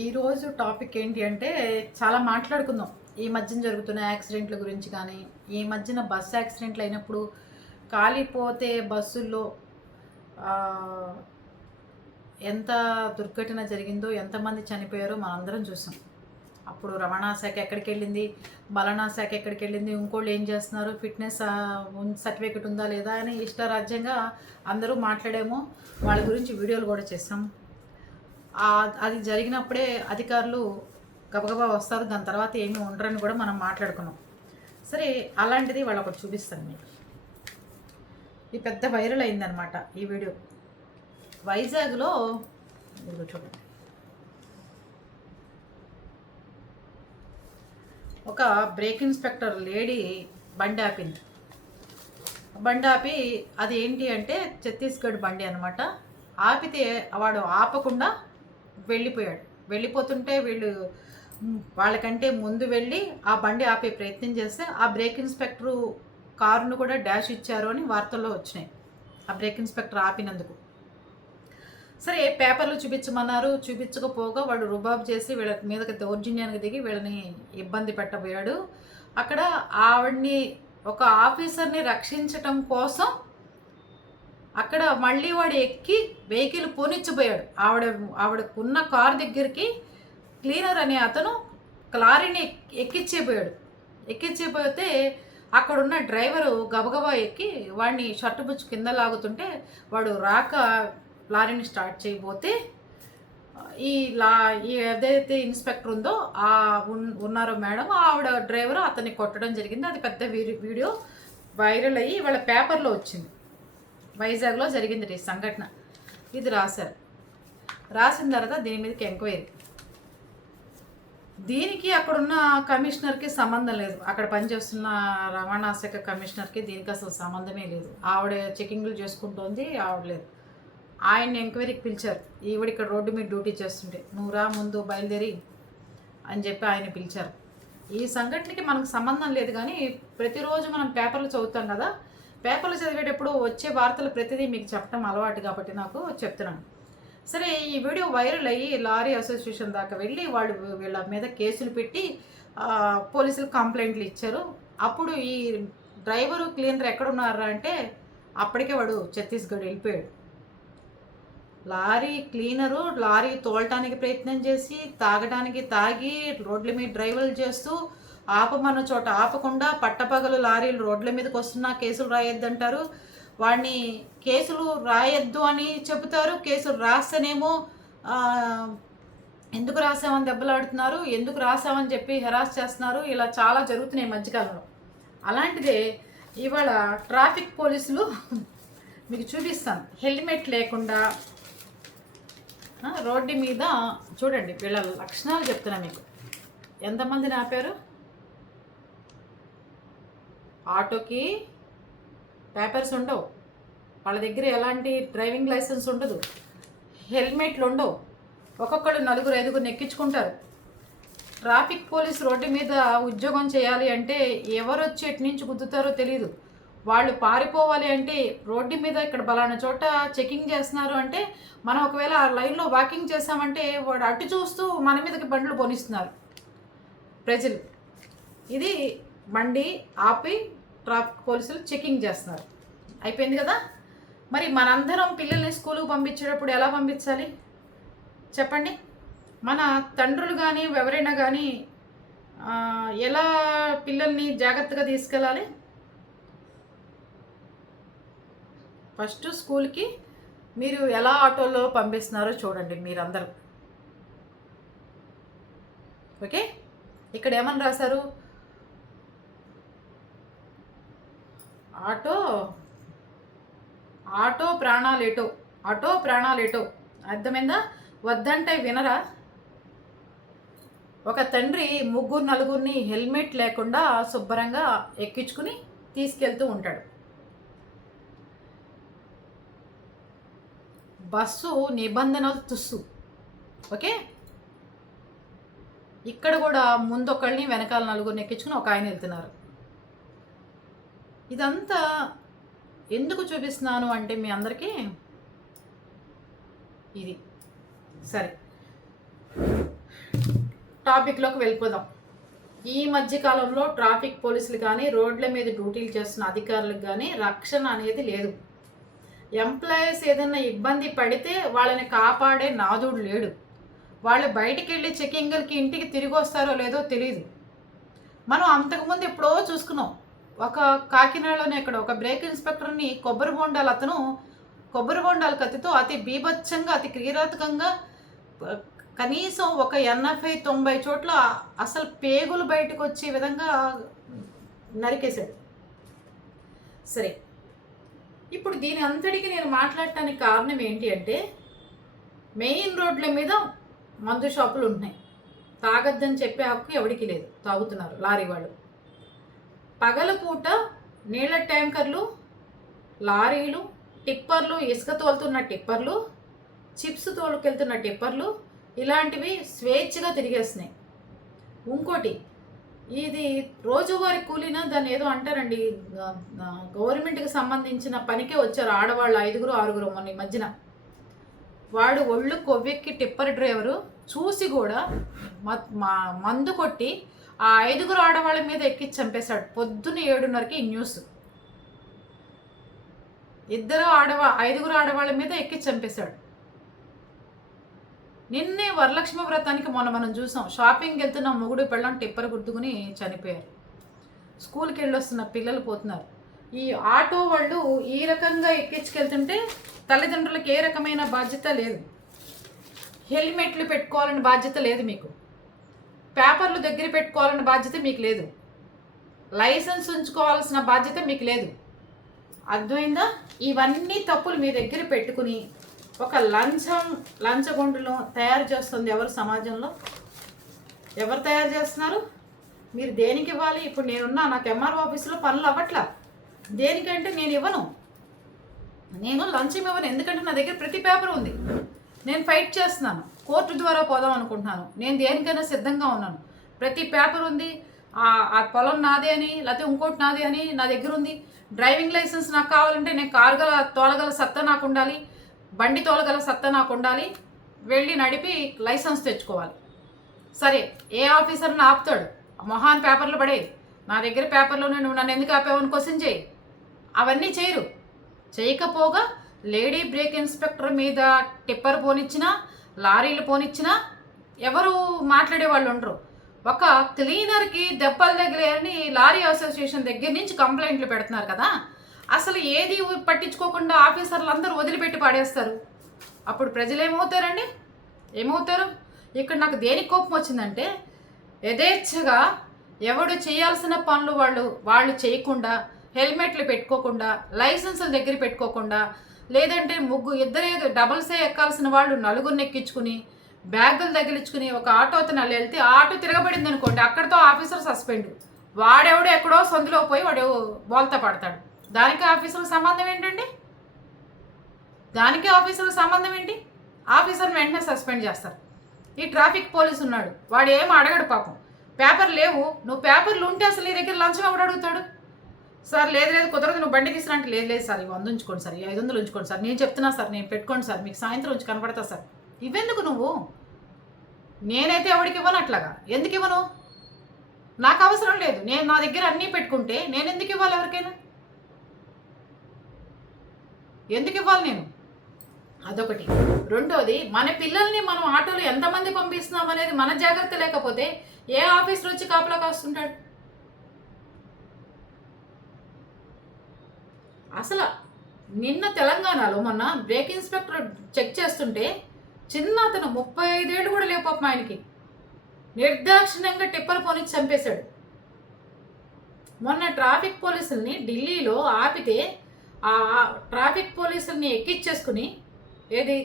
ఈరోజు టాపిక్ ఏంటి అంటే చాలా మాట్లాడుకుందాం. ఈ మధ్యన జరుగుతున్న యాక్సిడెంట్ల గురించి కానీ, ఈ మధ్యన బస్సు యాక్సిడెంట్లు అయినప్పుడు కాలిపోతే బస్సుల్లో ఆహ్, ఎంత దుర్ఘటన జరిగిందో, ఎంతమంది చనిపోయారో మనందరం చూసాం. అప్పుడు రవాణా శాఖ ఎక్కడికెళ్ళింది, బలనా శాఖ ఎక్కడికెళ్ళింది, ఇంకోళ్ళు ఏం చేస్తున్నారు, ఫిట్‌నెస్ సర్టిఫికేట్ ఉందా లేదా అని ఇష్టారాజ్యంగా అందరూ మాట్లాడాము. వాళ్ళ గురించి వీడియోలు కూడా చేసాం. అది జరిగినప్పుడే అధికారులు గబగబా వస్తారు. దాని తర్వాత ఏమి ఉండరని కూడా మనం మాట్లాడుకున్నాం. సరే, అలాంటిది ఒకటి చూపిస్తాను మీకు. ఇది పెద్ద వైరల్ అయిందనమాట ఈ వీడియో. వైజాగ్లో ఇదిగో చూడండి, ఒక బ్రేక్ ఇన్స్పెక్టర్ లేడీ బండి ఆపింది. బండి ఆపి, అది ఏంటి అంటే ఛత్తీస్గఢ్ బండి అనమాట. ఆపితే వాడు ఆపకుండా వెళ్ళిపోయాడు. వెళ్ళిపోతుంటే వాళ్ళకంటే ముందు వెళ్ళి ఆ బండి ఆపే ప్రయత్నం చేస్తే ఆ బ్రేక్ ఇన్స్పెక్టరు కారును కూడా డాష్ ఇచ్చారు అని వార్తల్లో వచ్చినాయి, ఆ బ్రేక్ ఇన్స్పెక్టర్ ఆపినందుకు. సరే, పేపర్లు చూపించమన్నారు. చూపించకపోగా వాడు రుబాబ్ చేసి వీళ్ళ మీదకి దౌర్జన్యానికి దిగి వీళ్ళని ఇబ్బంది పెట్టబోయాడు. అక్కడ ఆవిడ్ని, ఒక ఆఫీసర్ని రక్షించటం కోసం అక్కడ మళ్ళీ వాడు ఎక్కి వెహికల్ పోనిచ్చబోయాడు. ఆవిడకున్న కారు దగ్గరికి క్లీనర్ అనే అతను లారీని ఎక్కించేపోతే అక్కడున్న డ్రైవరు గబగబా ఎక్కి వాడిని షర్టు బుచ్చు కింద లాగుతుంటే వాడు రాక లారీని స్టార్ట్ చేయబోతే ఈ ఏదైతే ఇన్స్పెక్టర్ ఉందో ఉన్నారో మేడం, ఆవిడ డ్రైవరు అతన్ని కొట్టడం జరిగింది. అది పెద్ద వీడియో వైరల్ అయ్యి వాళ్ళ పేపర్లో వచ్చింది. వైజాగ్లో జరిగింది ఈ సంఘటన. ఇది రాశారు. రాసిన తర్వాత దీని మీదకి ఎంక్వైరీ. దీనికి అక్కడున్న కమిషనర్కి సంబంధం లేదు. అక్కడ పనిచేస్తున్న రవాణా శాఖ కమిషనర్కి దీనికి అసలు సంబంధమే లేదు. ఆవిడ చెకింగ్లు చేసుకుంటోంది, ఆవిడ లేదు. ఆయన్ని ఎంక్వైరీకి పిలిచారు. ఈవిడ ఇక్కడ రోడ్డు మీద డ్యూటీ చేస్తుంటే, నువ్వు రా ముందు బయలుదేరి అని చెప్పి ఆయన పిలిచారు. ఈ సంఘటనకి మనకు సంబంధం లేదు, కానీ ప్రతిరోజు మనం పేపర్లు చదువుతాం కదా. పేపర్లు చదివేటప్పుడు వచ్చే వార్తలు ప్రతిదీ మీకు చెప్పడం అలవాటు కాబట్టి నాకు చెప్తున్నాను. సరే, ఈ వీడియో వైరల్ అయ్యి లారీ అసోసియేషన్ దాకా వెళ్ళి వీళ్ళ మీద కేసులు పెట్టి పోలీసులు కంప్లైంట్లు ఇచ్చారు. అప్పుడు ఈ డ్రైవరు క్లీనర్ ఎక్కడున్నారా అంటే అప్పటికే వాడు ఛత్తీస్గఢ్ వెళ్ళిపోయాడు. లారీ క్లీనరు లారీ తోలటానికి ప్రయత్నం చేసి, తాగి రోడ్ల మీద డ్రైవర్లు చేస్తూ, ఆపమన్న చోట ఆపకుండా పట్టపగలు లారీలు రోడ్ల మీదకి వస్తున్నా కేసులు రాయొద్దంటారు. వాడిని కేసులు రాయొద్దు అని చెబుతారు. కేసులు రాస్తేనేమో ఎందుకు రాసామని దెబ్బలాడుతున్నారు, ఎందుకు రాసామని చెప్పి హెరాస్ చేస్తున్నారు. ఇలా చాలా జరుగుతున్నాయి మధ్యకాలంలో. అలాంటిదే ఇవాళ ట్రాఫిక్ పోలీసులు మీకు చూపిస్తాను. హెల్మెట్ లేకుండా రోడ్డు మీద చూడండి, వీళ్ళ లక్షణాలు చెప్తున్నా మీకు. ఎంతమందిని ఆపారు? ఆటోకి పేపర్స్ ఉండవు, వాళ్ళ దగ్గర ఎలాంటి డ్రైవింగ్ లైసెన్స్ ఉండదు, హెల్మెట్లు ఉండవు, ఒక్కొక్కరు 4-5 ఎక్కించుకుంటారు. ట్రాఫిక్ పోలీస్ రోడ్డు మీద ఉద్యోగం చేయాలి అంటే ఎవరు వచ్చి ఎటు నుంచి గుద్దుతారో తెలియదు. వాళ్ళు పారిపోవాలి అంటే రోడ్డు మీద ఇక్కడ బలానా చోట చెకింగ్ చేస్తున్నారు అంటే మనం ఒకవేళ ఆ లైన్లో వాకింగ్ చేసామంటే వాడు అటు చూస్తూ మన మీదకి బండ్లు పోనిస్తున్నారు ప్రజలు. ఇది బండి ఆపి ట్రాఫిక్ పోలీసులు చెకింగ్ చేస్తున్నారు. అయిపోయింది కదా. మరి మనందరం పిల్లల్ని స్కూలుకు పంపించేటప్పుడు ఎలా పంపించాలి చెప్పండి? మన తండ్రులు కానీ ఎవరైనా కానీ ఎలా పిల్లల్ని జాగ్రత్తగా తీసుకెళ్ళాలి? ఫస్ట్ స్కూల్కి మీరు ఎలా ఆటోలో పంపిస్తున్నారో చూడండి మీరందరూ. ఓకే, ఇక్కడ ఏమని రాశారు? ఆటో ప్రాణాలేటో. అర్థమైందా? వద్దంటే వినరా? ఒక తండ్రి 3-4 హెల్మెట్ లేకుండా శుభ్రంగా ఎక్కించుకుని తీసుకెళ్తూ ఉంటాడు. బస్సు నిబంధనలు తుస్సు. ఓకే, ఇక్కడ కూడా ముందొకళ్ళని వెనకాల 4 ఎక్కించుకుని ఒక ఆయన వెళ్తున్నారు. ఇదంతా ఎందుకు చూపిస్తున్నాను అంటే మీ అందరికీ ఇది సరే, టాపిక్లోకి వెళ్ళిపోదాం. ఈ మధ్య కాలంలో ట్రాఫిక్ పోలీసులు కానీ రోడ్ల మీద డ్యూటీలు చేస్తున్న అధికారులకు కానీ రక్షణ అనేది లేదు. ఎంప్లాయీస్ ఏదైనా ఇబ్బంది పడితే వాళ్ళని కాపాడే నాదుడు లేడు. వాళ్ళు బయటికి వెళ్ళి చెకింగ్లకి ఇంటికి తిరిగి వస్తారో లేదో తెలియదు. మనం అంతకుముందు ఎప్పుడో చూసుకున్నాం. ఒక కాకినాడలోనే ఇక్కడ ఒక బ్రేక్ ఇన్స్పెక్టర్ని కొబ్బరి బొండాల కత్తితో అతి బీభత్సంగా అతి క్రీడాత్మకంగా కనీసం ఒక 80-90 చోట్ల అసలు పేగులు బయటకు వచ్చే విధంగా నరికేశాడు. సరే, ఇప్పుడు దీని అంతటికి నేను మాట్లాడటానికి కారణం ఏంటి అంటే, మెయిన్ రోడ్ల మీద మందు షాపులు ఉంటున్నాయి. తాగద్దని చెప్పే హక్కు ఎవరికి లేదు, తాగుతున్నారు లారీ వాళ్ళు. పగలపూట నీళ్ళ ట్యాంకర్లు, లారీలు, టిప్పర్లు, ఇసుక తోలుతున్న టిప్పర్లు, చిప్స్ తోలుకెళ్తున్న టిప్పర్లు ఇలాంటివి స్వేచ్ఛగా తిరిగేస్తున్నాయి. ఇంకోటి, ఇది రోజువారి కూలీన దాన్ని ఏదో అంటారండి, గవర్నమెంట్కి సంబంధించిన పనికే వచ్చారు ఆడవాళ్ళు 5-6 మొన్న ఈ మధ్యన. వాడు ఒళ్ళు కొవ్వెక్కి టిప్పర్ డ్రైవరు చూసి కూడా మందు కొట్టి ఆ 5 ఆడవాళ్ళ మీద ఎక్కించి చంపేశాడు. పొద్దున్న 7:30కి ఈ న్యూస్. 5 ఆడవాళ్ళ మీద ఎక్కించి చంపేశాడు. నిన్నే వరలక్ష్మి వ్రతానికి మొన్న మనం చూసాం. షాపింగ్కి వెళ్తున్న మొగుడు పెళ్ళం టిప్పర్ గుర్తుకుని చనిపోయారు. స్కూల్కి వెళ్ళొస్తున్న పిల్లలు పోతున్నారు. ఈ ఆటో వాళ్ళు ఈ రకంగా ఎక్కించుకెళ్తుంటే తల్లిదండ్రులకు ఏ రకమైన బాధ్యత లేదు. హెల్మెట్లు పెట్టుకోవాలని బాధ్యత లేదు మీకు. పేపర్లు దగ్గర పెట్టుకోవాలన్న బాధ్యత మీకు లేదు. లైసెన్స్ ఉంచుకోవాల్సిన బాధ్యత మీకు లేదు. అర్థమైందా? ఇవన్నీ తప్పులు మీ దగ్గర పెట్టుకుని ఒక లంచగొండులో తయారు చేస్తుంది ఎవరు సమాజంలో? ఎవరు తయారు చేస్తున్నారు? మీరు దేనికి ఇవ్వాలి? ఇప్పుడు నేనున్నా, నాకు ఎంఆర్ఓ ఆఫీసులో పనులు అవ్వట్లా. దేనికంటే నేను ఇవ్వను, నేను లంచం ఇవ్వను. ఎందుకంటే నా దగ్గర ప్రతి పేపర్ ఉంది. నేను ఫైట్ చేస్తున్నాను, కోర్టు ద్వారా పోదాం అనుకుంటున్నాను. నేను దేనికైనా సిద్ధంగా ఉన్నాను. ప్రతి పేపర్ ఉంది. ఆ పొలం నాదే అని, లేకపోతే ఇంకోటి నాదే అని నా దగ్గర ఉంది. డ్రైవింగ్ లైసెన్స్ నాకు కావాలంటే నేను కారు తోలగల సత్తా నాకు ఉండాలి, బండి తోలగల సత్తా నాకు ఉండాలి. వెళ్ళి నడిపి లైసెన్స్ తెచ్చుకోవాలి. సరే, ఏ ఆఫీసర్ని ఆపుతాడు? మొహాన్ పేపర్లు పడే, నా దగ్గర పేపర్లోనే నువ్వు నన్ను ఎందుకు ఆపావని క్వశ్చన్ చేయి. అవన్నీ చేయరు. చేయకపోగా లేడీ బ్రేక్ ఇన్స్పెక్టర్ మీద టిప్పర్ పోనిచ్చినా, లారీలు పోనిచ్చినా ఎవరు మాట్లాడే వాళ్ళు ఉండరు. ఒక క్లీనర్కి దెబ్బలు తగిలేయని లారీ అసోసియేషన్ దగ్గర నుంచి కంప్లైంట్లు పెడుతున్నారు కదా. అసలు ఏది పట్టించుకోకుండా ఆఫీసర్లు అందరూ వదిలిపెట్టి పాడేస్తారు. అప్పుడు ప్రజలు ఏమవుతారండి? ఏమవుతారు? ఇక్కడ నాకు దేనికి కోపం వచ్చిందంటే, యథేచ్ఛగా ఎవడు చేయాల్సిన పనులు వాళ్ళు చేయకుండా, హెల్మెట్లు పెట్టుకోకుండా, లైసెన్సుల దగ్గర పెట్టుకోకుండా, లేదంటే ఇద్దరే డబల్సే ఎక్కాల్సిన వాళ్ళు 4 ఎక్కించుకుని బ్యాగులు తగిలించుకుని ఒక ఆటో అతను వెళ్తే ఆటో తిరగబడింది అనుకోండి, అక్కడితో ఆఫీసర్ సస్పెండ్. వాడెవడో ఎక్కడో సందులో పోయి వాడు బోల్తా పడతాడు. దానికి ఆఫీసర్లకు సంబంధం ఏంటండి? దానికి ఆఫీసర్లకు సంబంధం ఏంటి? ఆఫీసర్ని వెంటనే సస్పెండ్ చేస్తారు. ఈ ట్రాఫిక్ పోలీసు ఉన్నాడు, వాడు ఏం అడగడు పాపం. పేపర్ లేవు, నువ్వు పేపర్లు ఉంటే అసలు నీ దగ్గర లంచం ఎవడు అడుగుతాడు? సార్ లేదు కుదరదు, నువ్వు బండి తీసుకురా అంటే లేదు సార్, 100 ఉంచుకోండి సార్, 500 ఉంచుకోండి సార్, నేను చెప్తున్నా సార్, నేను పెట్టుకోండి సార్, మీకు సాయంత్రం వచ్చి కనపడతా సార్. ఇవెందుకు నువ్వు? నేనైతే ఎవరికి ఇవ్వను అట్లాగా. ఎందుకు ఇవ్వను? నాకు అవసరం లేదు. నేను నా దగ్గర అన్నీ పెట్టుకుంటే నేను ఎందుకు ఇవ్వాలి ఎవరికైనా? ఎందుకు ఇవ్వాలి నేను? అదొకటి. రెండోది, మన పిల్లల్ని మనం ఆటోలో ఎంతమంది పంపిస్తున్నాం అనేది మన జాగ్రత్త లేకపోతే ఏ ఆఫీసర్ వచ్చి కాపలా కాస్తుంటాడు? అసలు నిన్న తెలంగాణలో మొన్న బ్రేక్ ఇన్స్పెక్టర్ చెక్ చేస్తుంటే చిన్న అతను 35 ఏళ్ళు కూడా లేవు పాపం, ఆయనకి నిర్దాక్షిణ్యంగా టిప్పర్ పోనిచ్చి చంపేశాడు. మొన్న ట్రాఫిక్ పోలీసుల్ని ఢిల్లీలో ఆపితే ఆ ట్రాఫిక్ పోలీసుల్ని ఎక్కిచ్చేసుకుని ఏది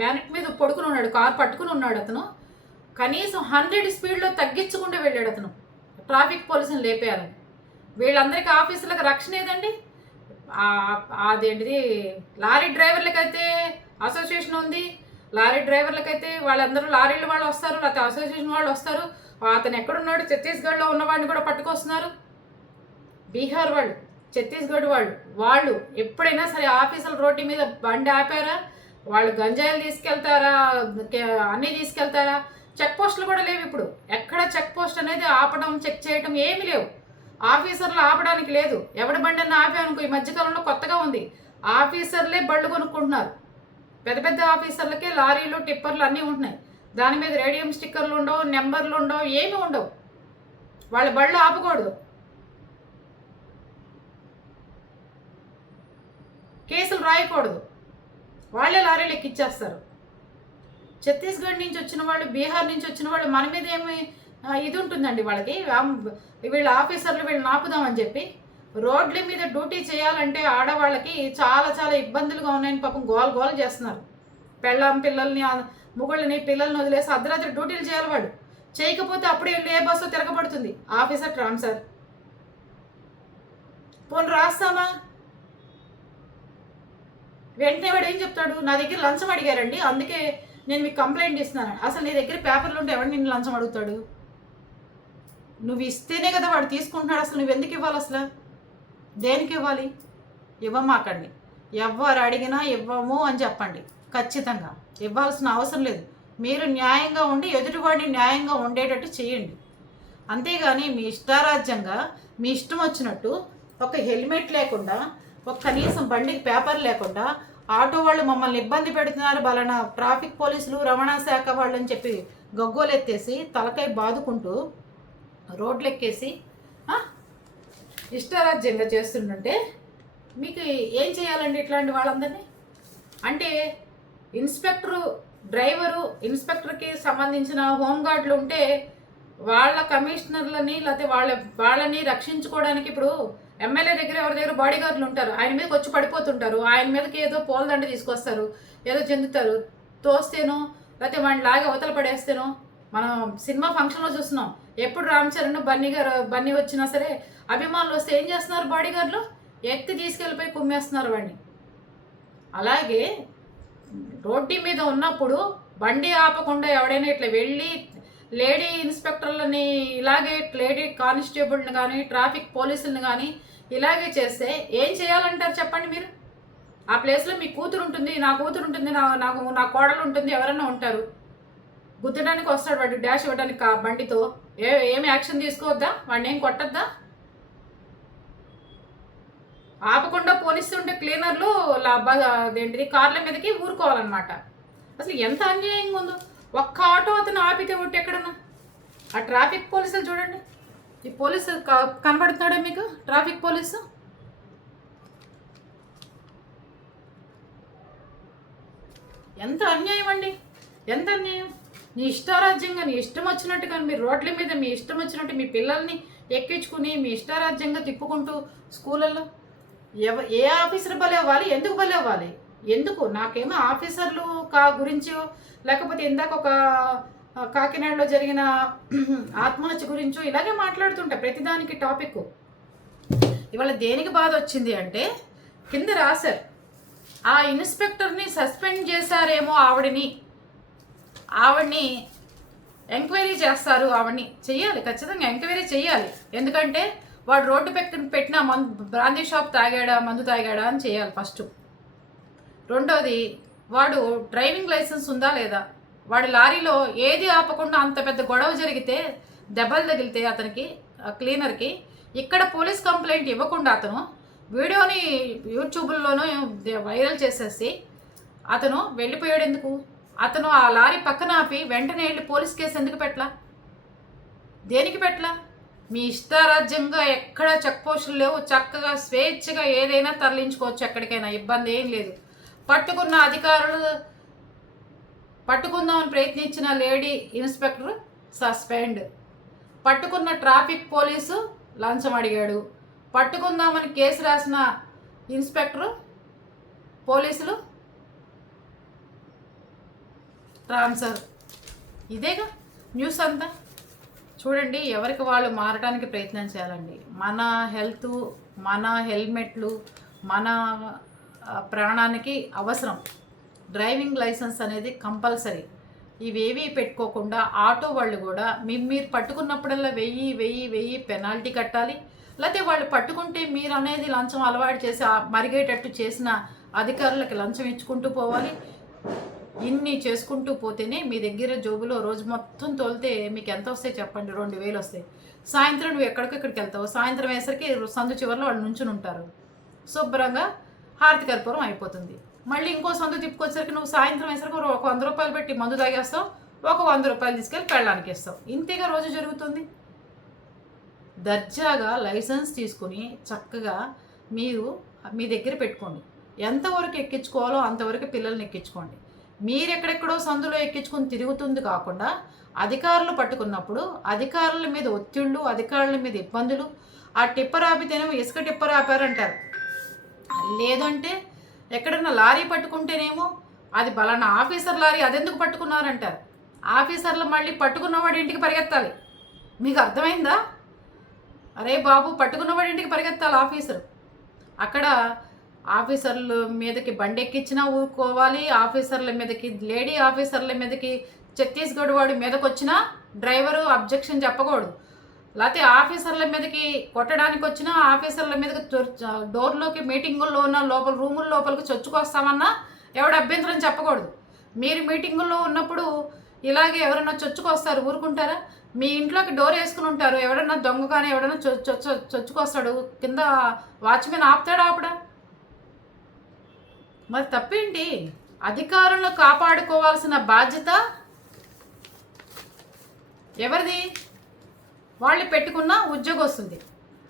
బ్యానెట్ మీద పడుకుని ఉన్నాడు, కారు పట్టుకుని ఉన్నాడు అతను. కనీసం 100 స్పీడ్లో తగ్గించకుండా వెళ్ళాడు అతను ట్రాఫిక్ పోలీసుని లేపేయాలని. వీళ్ళందరికీ ఆఫీసులకు రక్షణ ఏదండి? అదేంటిది, లారీ డ్రైవర్లకైతే అసోసియేషన్ ఉంది. లారీ డ్రైవర్లకైతే వాళ్ళందరూ లారీలు వాళ్ళు వస్తారు, లేకపోతే అసోసియేషన్ వాళ్ళు వస్తారు. అతను ఎక్కడున్నాడు? ఛత్తీస్గఢ్లో ఉన్నవాడిని కూడా పట్టుకొస్తున్నారు. బీహార్ వాళ్ళు, ఛత్తీస్గఢ్ వాళ్ళు ఎప్పుడైనా సరే ఆఫీసుల రోడ్డు మీద బండి ఆపారా? వాళ్ళు గంజాయిలు తీసుకెళ్తారా, అన్నీ తీసుకెళ్తారా? చెక్ పోస్టులు కూడా లేవు ఇప్పుడు. ఎక్కడ చెక్ పోస్ట్ అనేది ఆపడం, చెక్ చేయడం ఏమీ లేవు. ఆఫీసర్లు ఆపడానికి లేదు. ఎవడి బండి అన్న ఆపామనుకో, ఈ మధ్యకాలంలో కొత్తగా ఉంది, ఆఫీసర్లే బళ్ళు కొనుక్కుంటున్నారు. పెద్ద పెద్ద ఆఫీసర్లకే లారీలు, టిప్పర్లు అన్నీ ఉంటున్నాయి. దాని మీద రేడియం స్టిక్కర్లు ఉండవు, నెంబర్లు ఉండవు, ఏమీ ఉండవు. వాళ్ళ బళ్ళు ఆపకూడదు, కేసులు రాయకూడదు, వాళ్ళే లారీలు ఎక్కిచ్చేస్తారు. ఛత్తీస్గఢ్ నుంచి వచ్చిన వాళ్ళు, బీహార్ నుంచి వచ్చిన వాళ్ళు మన మీద ఏమి ఇది ఉంటుందండి వాళ్ళకి. వీళ్ళ ఆఫీసర్లు వీళ్ళని ఆపుదామని చెప్పి రోడ్ల మీద డ్యూటీ చేయాలంటే ఆడవాళ్ళకి చాలా చాలా ఇబ్బందులుగా ఉన్నాయని పాపం గోల చేస్తున్నారు. పిల్లల్ని, ముగుళ్ళని, పిల్లల్ని వదిలేసి అర్ధరాత్రి డ్యూటీలు చేయాలి వాళ్ళు. చేయకపోతే అప్పుడే ఏ బస్సు తిరగబడుతుంది, ఆఫీసర్ ట్రాన్స్ఫర్. పోనీ రాస్తామా? వెంటనే వాడు ఏం చెప్తాడు, నా దగ్గర లంచం అడిగారండి అందుకే నేను మీకు కంప్లైంట్ ఇస్తున్నాను. అసలు నీ దగ్గర పేపర్లు ఉంటే ఎవరు నిన్ను లంచం అడుగుతాడు? నువ్వు ఇస్తేనే కదా వాడు తీసుకుంటున్నాడు. అసలు నువ్వు ఎందుకు ఇవ్వాలి? అసలు దేనికి ఇవ్వాలి? ఇవ్వమాకండి. ఎవరు అడిగినా ఇవ్వము అని చెప్పండి. ఖచ్చితంగా ఇవ్వాల్సిన అవసరం లేదు. మీరు న్యాయంగా ఉండి ఎదుటివాడిని న్యాయంగా ఉండేటట్టు చేయండి. అంతేగాని మీ ఇష్టారాజ్యంగా మీ ఇష్టం వచ్చినట్టు ఒక హెల్మెట్ లేకుండా, ఒక కనీసం బండికి పేపర్ లేకుండా ఆటో వాళ్ళు మమ్మల్ని ఇబ్బంది పెడుతున్నారు బలన ట్రాఫిక్ పోలీసులు, రవాణా శాఖ వాళ్ళు అని చెప్పి గగ్గోలెత్తేసి తలకాయ బాదుకుంటూ రోడ్లు ఎక్కేసి ఇష్టారాజ్యంగా చేస్తుంటే మీకు ఏం చేయాలండి ఇట్లాంటి వాళ్ళందరినీ? అంటే ఇన్స్పెక్టరు, డ్రైవరు, ఇన్స్పెక్టర్కి సంబంధించిన హోంగార్డులు ఉంటే వాళ్ళ కమిషనర్లని లేకపోతే వాళ్ళని రక్షించుకోవడానికి ఇప్పుడు ఎమ్మెల్యే దగ్గర ఎవరి దగ్గర బాడీ గార్డులు ఉంటారు, ఆయన మీదకి వచ్చి పడిపోతుంటారు, ఆయన మీదకి ఏదో పూలదండ తీసుకొస్తారు, ఏదో చెందుతారు, తోస్తేనో లేకపోతే వాడిని లాగే అవతల పడేస్తేనో. మనం సినిమా ఫంక్షన్లో చూస్తున్నాం, ఎప్పుడు రామ్ చరణ్, బన్నీ వచ్చినా సరే అభిమానులు వస్తే ఏం చేస్తున్నారు, బాడీ గార్డులు ఎత్తి తీసుకెళ్ళిపోయి కుమ్మేస్తున్నారు వాడిని. అలాగే రోడ్డు మీద ఉన్నప్పుడు బండి ఆపకుండా ఎవడైనా ఇట్లా వెళ్ళి లేడీ ఇన్స్పెక్టర్లని, ఇలాగే లేడీ కానిస్టేబుల్ని కానీ, ట్రాఫిక్ పోలీసులను కానీ ఇలాగే చేస్తే ఏం చేయాలంటారు చెప్పండి మీరు? ఆ ప్లేస్లో మీ కూతురు ఉంటుంది, నా కూతురు ఉంటుంది, నా కోడలు ఉంటుంది, ఎవరైనా ఉంటారు. గుద్దడానికి వస్తాడు వాడు, డాష్ ఇవ్వడానికి ఆ బండితో. ఏమి యాక్షన్ తీసుకోవద్దా? వాడిని ఏం కొట్టద్దా? ఆపకుండా పోనిస్తుంటే క్లీనర్లు అదేంటిది కార్ల మీదకి ఊరుకోవాలన్నమాట. అసలు ఎంత అన్యాయంగా ఉందో. ఒక్క ఆటో అతను ఆపితే ఒకటి ఎక్కడన్నా. ఆ ట్రాఫిక్ పోలీసులు చూడండి, ఈ పోలీసు కనబడుతున్నాడా మీకు? ట్రాఫిక్ పోలీసు ఎంత అన్యాయం అండి, ఎంత అన్యాయం. నీ ఇష్టారాజ్యంగా, నీ ఇష్టం వచ్చినట్టుగా మీరు రోడ్ల మీద మీ ఇష్టం వచ్చినట్టు మీ పిల్లల్ని ఎక్కించుకుని మీ ఇష్టారాజ్యంగా తిప్పుకుంటూ స్కూళ్ళల్లో ఏ ఆఫీసర్ బలి అవ్వాలి? ఎందుకు బలి అవ్వాలి? ఎందుకు? నాకేమో ఆఫీసర్లు గురించో లేకపోతే ఇందాక ఒక కాకినాడలో జరిగిన ఆత్మహత్య గురించో ఇలాగే మాట్లాడుతుంటా ప్రతిదానికి టాపిక్. ఇవాళ దేనికి బాధ వచ్చింది అంటే కింద రాశారు, ఆ ఇన్స్పెక్టర్ని సస్పెండ్ చేశారేమో, ఆవిడని ఎంక్వైరీ చేస్తారు, ఆవిడని చెయ్యాలి, ఖచ్చితంగా ఎంక్వైరీ చెయ్యాలి. ఎందుకంటే వాడు రోడ్డు పెట్టిన బ్రాందీ షాప్ తాగాడా, మందు తాగాడా అని చేయాలి ఫస్ట్. రెండోది, వాడు డ్రైవింగ్ లైసెన్స్ ఉందా లేదా? వాడి లారీలో ఏది ఆపకుండా అంత పెద్ద గొడవ జరిగితే, దెబ్బలు తగిలితే అతనికి, క్లీనర్కి, ఇక్కడ పోలీస్ కంప్లైంట్ ఇవ్వకుండా అతను వీడియోని యూట్యూబ్లోనూ వైరల్ చేసేసి అతను వెళ్ళిపోయాడు. ఎందుకు? అతను ఆ లారీ పక్కన ఆపి వెంటనే వెళ్ళి పోలీస్ కేసు ఎందుకు పెట్టలా? దేనికి పెట్టలా? మీ ఇష్టారాజ్యంగా ఎక్కడ చెక్ పోస్టులు లేవు, చక్కగా స్వేచ్ఛగా ఏదైనా తరలించుకోవచ్చు ఎక్కడికైనా, ఇబ్బంది ఏం లేదు. పట్టుకున్న అధికారులు, పట్టుకుందామని ప్రయత్నించిన లేడీ ఇన్స్పెక్టర్ సస్పెండ్, పట్టుకున్న ట్రాఫిక్ పోలీసు లంచం అడిగాడు, పట్టుకుందామని కేసు రాసిన ఇన్స్పెక్టరు, పోలీసులు ట్రాన్స్ఫర్. ఇదేగా న్యూస్ అంతా. చూడండి, ఎవరికి వాళ్ళు మారడానికి ప్రయత్నం చేయాలండి. మన హెల్త్, మన హెల్మెట్లు, మన ప్రాణానికి అవసరం. డ్రైవింగ్ లైసెన్స్ అనేది కంపల్సరీ. ఇవేవి పెట్టుకోకుండా ఆటో వాళ్ళు కూడా మీరు పట్టుకున్నప్పుడల్లా వెయ్యి పెనాల్టీ కట్టాలి. లేకపోతే వాళ్ళు పట్టుకుంటే మీరు అనేది లంచం అలవాటు చేసి మరిగేటట్టు చేసిన అధికారులకి లంచం ఇచ్చుకుంటూ పోవాలి. ఇన్ని చేసుకుంటూ పోతేనే మీ దగ్గర జోబులో రోజు మొత్తం తోలితే మీకు ఎంత వస్తాయి చెప్పండి? 2000 వస్తాయి. సాయంత్రం నువ్వు ఎక్కడికి వెళ్తావు, సాయంత్రం వేసరికి సందు చివరిలో వాళ్ళు నుంచుని ఉంటారు. శుభ్రంగా హారతి కర్పూరం అయిపోతుంది. మళ్ళీ ఇంకో సందు తిప్పుకొచ్చేసరికి నువ్వు సాయంత్రం వేసరికి ఒక 100 రూపాయలు పెట్టి మందు తాగేస్తావు, ఒక 100 రూపాయలు తీసుకెళ్ళి పెళ్ళానికి ఇస్తావు. ఇంతేగా రోజు జరుగుతుంది. దర్జాగా లైసెన్స్ తీసుకుని చక్కగా మీరు మీ దగ్గర పెట్టుకోండి. ఎంతవరకు ఎక్కించుకోవాలో అంతవరకు పిల్లల్ని ఎక్కించుకోండి. మీరు ఎక్కడెక్కడో సందులో ఎక్కించుకొని తిరుగుతుంది కాకుండా అధికారులు పట్టుకున్నప్పుడు అధికారుల మీద ఒత్తిళ్ళు, అధికారుల మీద ఇబ్బందులు. ఆ టిప్పర్ ఆపితేనేమో ఇసుక టిప్పర్ ఆపారంటారు, లేదంటే ఎక్కడన్నా లారీ పట్టుకుంటేనేమో అది బలానా ఆఫీసర్ లారీ, అదెందుకు పట్టుకున్నారంటారు. ఆఫీసర్లు మళ్ళీ పట్టుకున్నవాడి ఇంటికి పరిగెత్తాలి. మీకు అర్థమైందా? అరే బాబు, పట్టుకున్నవాడి ఇంటికి పరిగెత్తాలి ఆఫీసరు. అక్కడ ఆఫీసర్ల మీదకి బండి ఎక్కించినా ఊరుకోవాలి, ఆఫీసర్ల మీదకి లేడీ ఆఫీసర్ల మీదకి ఛత్తీస్గఢ్ వాడి మీదకి వచ్చినా డ్రైవరు అబ్జెక్షన్ చెప్పకూడదు. లేకపోతే ఆఫీసర్ల మీదకి కొట్టడానికి వచ్చినా ఆఫీసర్ల మీదకి డోర్లోకి మీటింగుల్లో ఉన్న లోపల రూముల లోపలికి చొచ్చుకొస్తామన్నా ఎవడు అభ్యంతరం చెప్పకూడదు. మీరు మీటింగుల్లో ఉన్నప్పుడు ఇలాగే ఎవరైనా చొచ్చుకొస్తారు, ఊరుకుంటారా? మీ ఇంట్లోకి డోర్ వేసుకుని ఉంటారు, ఎవడన్నా దొంగ కానీ ఎవడన్నా చొచ్చుకొస్తాడు, కింద వాచ్మెన్ ఆపుతాడా ఆపడా? మరి తప్పేంటి? అధికారులను కాపాడుకోవాల్సిన బాధ్యత ఎవరిది? వాళ్ళు పెట్టుకున్న ఉద్యోగస్తుంది.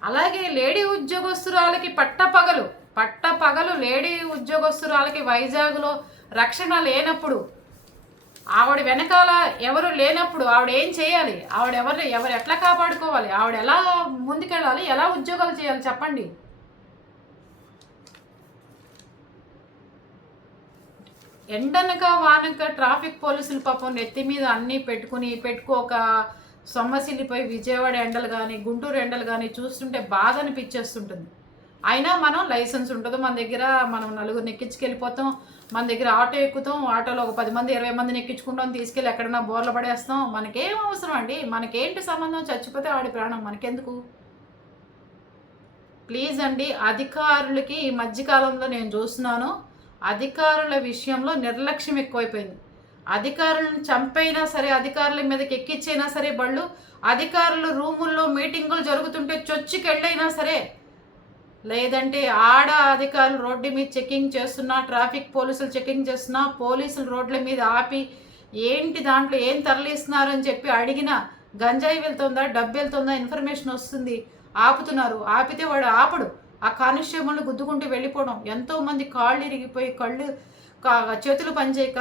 అలాగే లేడీ ఉద్యోగస్తురాలకి పట్టపగలు లేడీ ఉద్యోగస్తురాలకి వైజాగ్లో రక్షణ లేనప్పుడు, ఆవిడ వెనకాల ఎవరు లేనప్పుడు ఆవిడ ఏం చేయాలి? ఆవిడ ఎవరు ఎట్లా కాపాడుకోవాలి? ఆవిడ ఎలా ముందుకెళ్ళాలి? ఎలా ఉద్యోగాలు చేయాలి చెప్పండి? ఎండనక వానక ట్రాఫిక్ పోలీసులు పాపం నెత్తి మీద అన్నీ పెట్టుకోక సొమ్మసిల్లిపోయి విజయవాడ ఎండలు కానీ గుంటూరు ఎండలు కానీ చూస్తుంటే బాధ అనిపించేస్తుంటుంది. అయినా మనం లైసెన్స్ ఉంటుంది మన దగ్గర, మనం నలుగురిని ఎక్కించుకెళ్ళిపోతాం, మన దగ్గర ఆటో ఎక్కుతాం, ఆటోలో ఒక 10 మంది 20 మందిని ఎక్కించుకుంటాం, తీసుకెళ్ళి ఎక్కడన్నా బోర్లు పడేస్తాం. మనకేం అవసరం అండి? మనకేంటి సంబంధం? చచ్చిపోతే ఆడి ప్రాణం మనకెందుకు? ప్లీజ్ అండి, అధికారులకి ఈ మధ్యకాలంలో నేను చూస్తున్నాను, అధికారుల విషయంలో నిర్లక్ష్యం ఎక్కువైపోయింది. అధికారులను చంపైనా సరే, అధికారుల మీదకి ఎక్కించైనా సరే బళ్ళు, అధికారులు రూముల్లో మీటింగులు జరుగుతుంటే చొచ్చుకెళ్ళైనా సరే, లేదంటే ఆడ అధికారులు రోడ్డు మీద చెకింగ్ చేస్తున్నా, ట్రాఫిక్ పోలీసులు చెకింగ్ చేస్తున్నా, పోలీసులు రోడ్ల మీద ఆపి ఏంటి దాంట్లో ఏం తరలిస్తున్నారని చెప్పి అడిగినా గంజాయి వెళ్తుందా, డబ్బు వెళ్తుందా ఇన్ఫర్మేషన్ వస్తుంది, ఆపుతున్నారు. ఆపితే వాడు ఆపడు, ఆ కానిస్టేబుల్ని గుద్దుకుంటూ వెళ్ళిపోవడం. ఎంతోమంది కాళ్ళు ఇరిగిపోయి చేతులు పనిచేయక,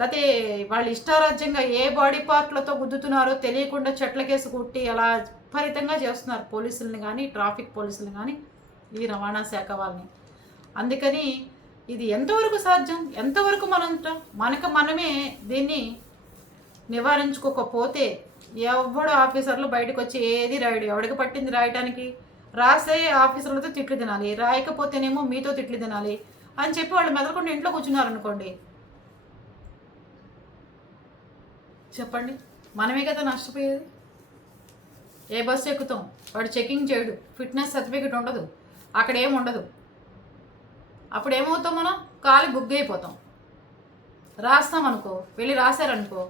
లేకపోతే వాళ్ళు ఇష్టారాజ్యంగా ఏ బాడీ పార్ట్లతో గుద్దుతున్నారో తెలియకుండా చెట్లకేసి కుట్టి అలా విపరీతంగా చేస్తున్నారు పోలీసుల్ని కానీ, ట్రాఫిక్ పోలీసులు కానీ, ఈ రవాణా శాఖ వాళ్ళని. అందుకని ఇది ఎంతవరకు సాధ్యం? ఎంతవరకు మనమే దీన్ని నివారించుకోకపోతే ఎవడు ఆఫీసర్లు బయటకు వచ్చి ఏది రాయడు. ఎవడికి పట్టింది రాయటానికి? రాసే ఆఫీసర్లతో తిట్లు తినాలి, రాయకపోతేనేమో మీతో తిట్లు తినాలి అని చెప్పి వాళ్ళు మెదలకుండా ఇంట్లో కూర్చున్నారనుకోండి, చెప్పండి, మనమే కదా నష్టపోయేది. ఏ బస్సు ఎక్కుతాం, వాడు చెకింగ్ చేయడు, ఫిట్నెస్ సర్టిఫికేట్ ఉండదు, అక్కడ ఏమి ఉండదు. అప్పుడు ఏమవుతాం? మనం కాలు బుక్ అయిపోతాం. రాస్తామనుకో, వెళ్ళి రాశారనుకో,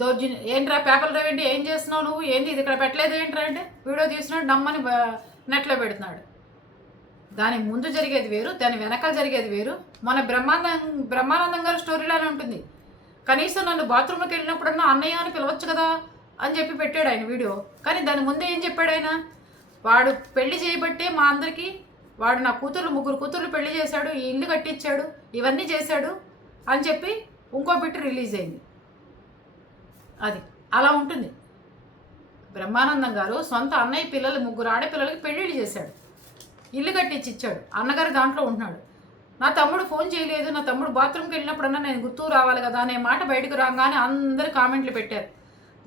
దౌర్జన్యం, ఏంట్రా పేపర్లు రావేంటి, ఏం చేస్తున్నావు నువ్వు, ఏంది ఇది ఇక్కడ పెట్టలేదు ఏంట్రా అంటే వీడియో తీస్తున్నాడు, డమ్మని నెట్లో పెడుతున్నాడు. దాని ముందు జరిగేది వేరు, దాని వెనకాల జరిగేది వేరు. మన బ్రహ్మానందం గారి స్టోరీలానే ఉంటుంది. కనీసం నన్ను బాత్రూంలోకి వెళ్ళినప్పుడన్నా అన్నయ్య అని పిలవచ్చు కదా అని చెప్పి పెట్టాడు ఆయన వీడియో. కానీ దాని ముందే ఏం చెప్పాడు ఆయన? వాడు పెళ్లి చేయబట్టే మా అందరికీ, వాడు నా ముగ్గురు కూతుర్లు పెళ్లి చేశాడు, ఈ ఇల్లు కట్టించాడు, ఇవన్నీ చేశాడు అని చెప్పి ఇంకో బిట్ రిలీజ్ అయింది. అది అలా ఉంటుంది. బ్రహ్మానందం గారు సొంత అన్నయ్య పిల్లలు, 3 ఆడపిల్లలకి పెళ్ళిళ్ళు చేశాడు, ఇల్లు కట్టించి ఇచ్చాడు, అన్నగారు దాంట్లో ఉంటున్నాడు. నా తమ్ముడు ఫోన్ చేయలేదు, నా తమ్ముడు బాత్రూమ్కి వెళ్ళినప్పుడన్నా నేను గుర్తు రావాలి కదా అనే మాట బయటకు రాగానే అందరు కామెంట్లు పెట్టారు,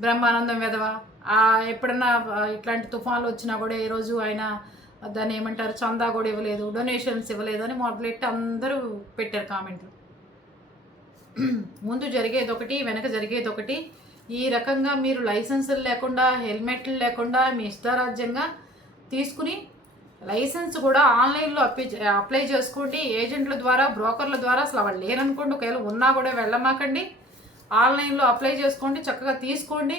బ్రహ్మానందం వెధవ, ఎప్పుడన్నా ఇట్లాంటి తుఫాన్లు వచ్చినా కూడా ఈరోజు ఆయన దాన్ని ఏమంటారు, చందా కూడా ఇవ్వలేదు, డొనేషన్స్ ఇవ్వలేదు అని మొదలెట్టి అందరూ పెట్టారు కామెంట్లు. ముందు జరిగేది ఒకటి, వెనక జరిగేది ఒకటి. ఈ రకంగా మీరు లైసెన్సులు లేకుండా, హెల్మెట్లు లేకుండా మీ ఇష్టారాజ్యంగా తీసుకుని లైసెన్స్ కూడా ఆన్లైన్లో అప్లై చేసుకోండి. ఏజెంట్ల ద్వారా, బ్రోకర్ల ద్వారా. అసలు వాళ్ళు లేరనుకోండి, ఒకవేళ ఉన్నా కూడా వెళ్ళమాకండి. ఆన్లైన్లో అప్లై చేసుకోండి, చక్కగా తీసుకోండి.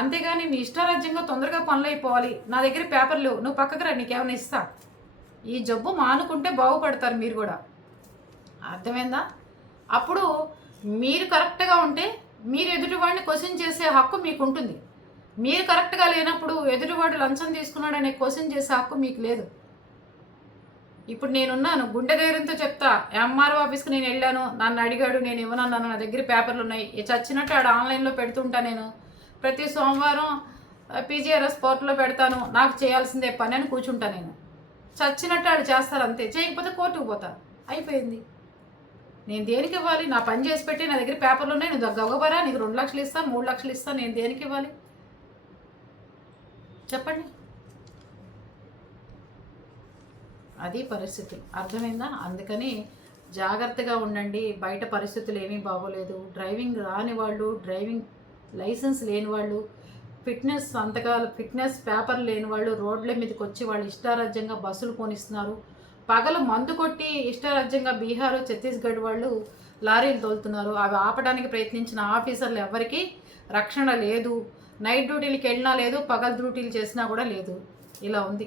అంతేగాని మీ ఇష్టారాజ్యంగా తొందరగా పనులు అయిపోవాలి, నా దగ్గర పేపర్ లేవు, నువ్వు పక్కకు రా, నీకేమైనా ఇస్తా. ఈ జబ్బు మానుకుంటే బాగుపడతారు మీరు కూడా. అర్థమైందా? అప్పుడు మీరు కరెక్ట్గా ఉంటే మీరు ఎదుటివాడిని క్వశ్చన్ చేసే హక్కు మీకు ఉంటుంది. మీరు కరెక్ట్గా లేనప్పుడు ఎదుటివాడు లంచం తీసుకున్నాడనే క్వశ్చన్ చేసే హక్కు మీకు లేదు. ఇప్పుడు నేనున్నాను, గుండె ధైర్యంతో చెప్తా. ఎంఆర్ఓ ఆఫీస్కి నేను వెళ్ళాను, నన్ను అడిగాడు, నేను ఇవ్వనన్నాను, నా దగ్గర పేపర్లు ఉన్నాయి, చచ్చినట్టు ఆడ ఆన్లైన్లో పెడుతుంటా. నేను ప్రతి సోమవారం పీజీఆర్ఎస్ పోర్టల్లో పెడతాను, నాకు చేయాల్సిందే పని అని కూర్చుంటా. నేను చచ్చినట్టు ఆడు చేస్తారు అంతే. చేయకపోతే కోర్టుకు పోతా, అయిపోయింది. నేను దేనికి ఇవ్వాలి? నా పని చేసి పెట్టి నా దగ్గర పేపర్లు ఉన్నాయి, నువ్వు గవ్వబరా, నీకు 2 లక్షలు ఇస్తాను, 3 లక్షలు ఇస్తాను, నేను దేనికి ఇవ్వాలి చెప్పండి? అది పరిస్థితి. అర్థమైందా? అందుకని జాగ్రత్తగా ఉండండి. బయట పరిస్థితులు ఏమీ బాగోలేదు. డ్రైవింగ్ రాని వాళ్ళు, డ్రైవింగ్ లైసెన్స్ లేని వాళ్ళు, ఫిట్నెస్ సంతకాలు, ఫిట్నెస్ పేపర్ లేని వాళ్ళు రోడ్ల మీదకి వచ్చి వాళ్ళు ఇష్టారాజ్యంగా బస్సులు పోనిస్తున్నారు. పగలు మందు కొట్టి ఇష్టారాజ్యంగా బీహార్, ఛత్తీస్గఢ్ వాళ్ళు లారీలు తోలుతున్నారు. అవి ఆపడానికి ప్రయత్నించిన ఆఫీసర్లు ఎవరికి రక్షణ లేదు. నైట్ డ్యూటీలకు వెళ్ళినా లేదు, పగలు డ్యూటీలు చేసినా కూడా లేదు. ఇలా ఉంది.